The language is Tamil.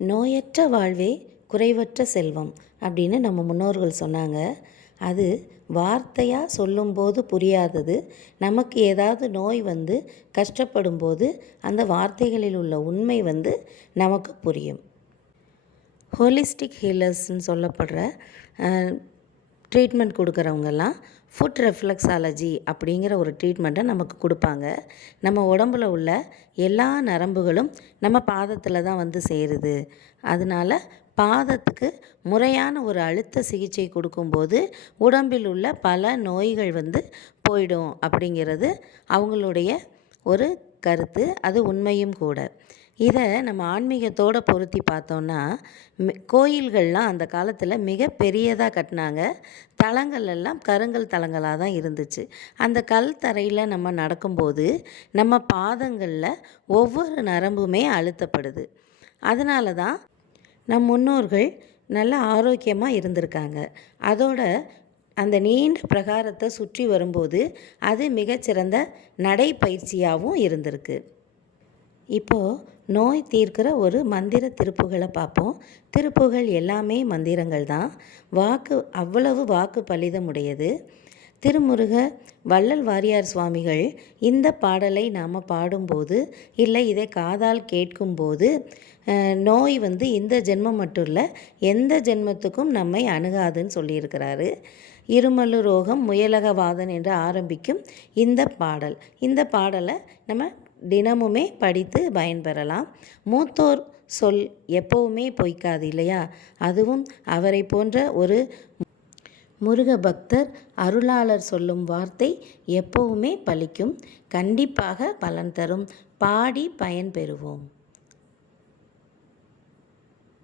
நோயற்ற வாழ்வே குறைவற்ற செல்வம் அப்படின்னு நம்ம முன்னோர்கள் சொன்னாங்க. அது வார்த்தையாக சொல்லும்போது புரியாதது. நமக்கு ஏதாவது நோய் வந்து கஷ்டப்படும்போது அந்த வார்த்தைகளில் உள்ள உண்மை வந்து நமக்கு புரியும். ஹோலிஸ்டிக் ஹீலர்ஸ்னு சொல்லப்படுற ட்ரீட்மெண்ட் கொடுக்குறவங்கெல்லாம் ஃபுட் ரெஃப்ளெக்ஸாலஜி அப்படிங்கிற ஒரு ட்ரீட்மெண்ட்டை நமக்கு கொடுப்பாங்க. நம்ம உடம்புல உள்ள எல்லா நரம்புகளும் நம்ம பாதத்தில் தான் வந்து சேருது. அதனால் பாதத்துக்கு முறையான ஒரு அழுத்த சிகிச்சை கொடுக்கும்போது உடம்பில் உள்ள பல நோய்கள் வந்து போயிடும் அப்படிங்கிறது அவங்களுடைய ஒரு கருத்து. அது உண்மையும் கூட. இதை நம்ம ஆன்மீகத்தோடு பொருத்தி பார்த்தோன்னா மி- கோயில்கள்லாம் அந்த காலத்தில் மிக பெரியதாக கட்டினாங்க. தலங்கள் எல்லாம் கருங்கல் தலங்களாக தான் இருந்துச்சு. அந்த கல் தரையில் நம்ம நடக்கும்போது நம்ம பாதங்களில் ஒவ்வொரு நரம்புமே அழுத்தப்படுது. அதனால தான் நம் முன்னோர்கள் நல்ல ஆரோக்கியமாக இருந்திருக்காங்க. அதோட அந்த நீண்ட பிரகாரத்தை சுற்றி வரும்போது அது மிகச்சிறந்த நடைப்பயிற்சியாகவும் இருந்திருக்கு. இப்போது நோய் தீர்க்கிற ஒரு மந்திர திருப்புகளை பார்ப்போம். திருப்புகள் எல்லாமே மந்திரங்கள் தான். வாக்கு அவ்வளவு வாக்கு பலிதமுடையது. திருமுருக வள்ளல் வாரியார் சுவாமிகள் இந்த பாடலை நாம் பாடும்போது இல்லை இதை காதால் கேட்கும்போது நோய் வந்து இந்த ஜென்மம் மட்டும் இல்லை எந்த ஜென்மத்துக்கும் நம்மை அணுகாதுன்னு சொல்லியிருக்கிறாரு. இருமலு ரோகம் முயலகவாதன் என்று ஆரம்பிக்கும் இந்த பாடல். இந்த பாடலை நம்ம தினமுமே படித்து பயன்பெறலாம். மூத்தோர் சொல் எப்பவுமே பொய்க்காது இல்லையா? அதுவும் அவரை போன்ற ஒரு முருக பக்தர் அருளாளர் சொல்லும் வார்த்தை எப்பவுமே பலிக்கும். கண்டிப்பாக பலன் தரும். பாடி பயன்பெறுவோம்.